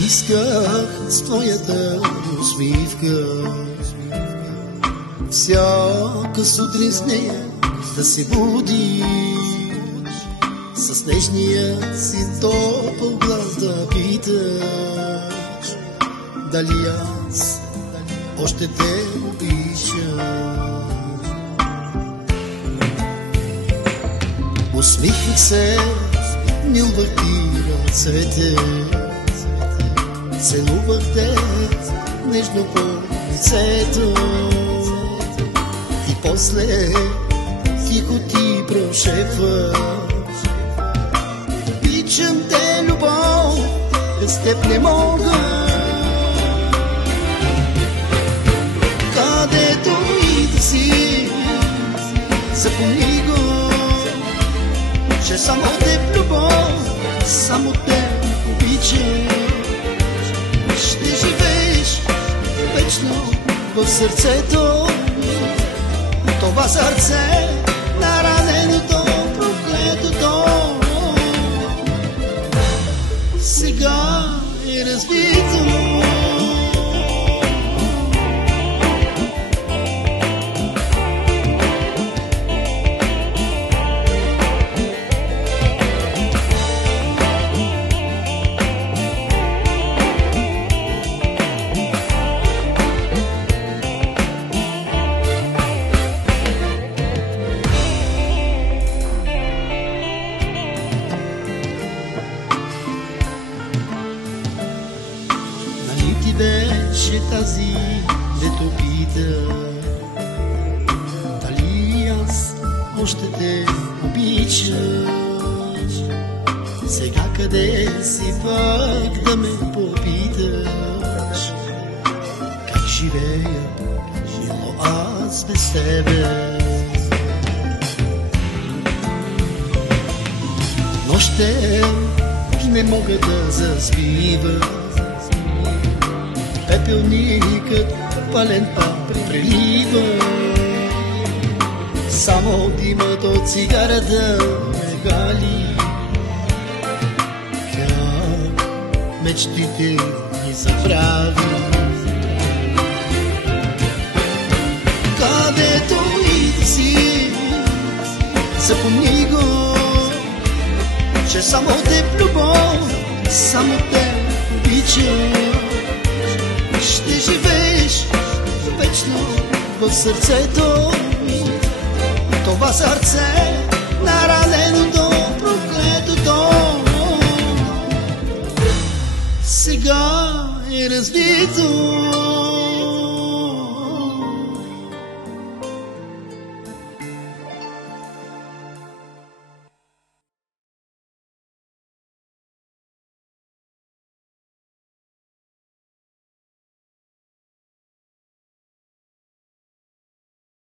Исках с твоята усмивка всяка сутрин с нея да се будиш, с нежния си топъл глас да питаш дали аз още те обичам. Усмихнах се, милвах ти ръцете, целувах те нежно по лицето и после тихо ти прошепваш: обичам те, любов, без теб не мога. Където и да си, запомни го, че само теб, любов, само теб обичам. Ще живееш вечно в сърцето, това сърце нараненото, проклетото. Сега е разбито. Беше тази, дето пита дали аз още те обичаш. Сега къде си пак да ме попиташ как живея, мило, аз без тебе. Нощем не мога да заспива, пепелникът пален пак прелива, само димът от цигарата ме гали. Как мечтите ни забрави, където и да си, запомни го, че само теб, любов, само теб обичам. Ще живееш вечно в сърцето, това сърце нараненото, проклетото. Сега е разбито.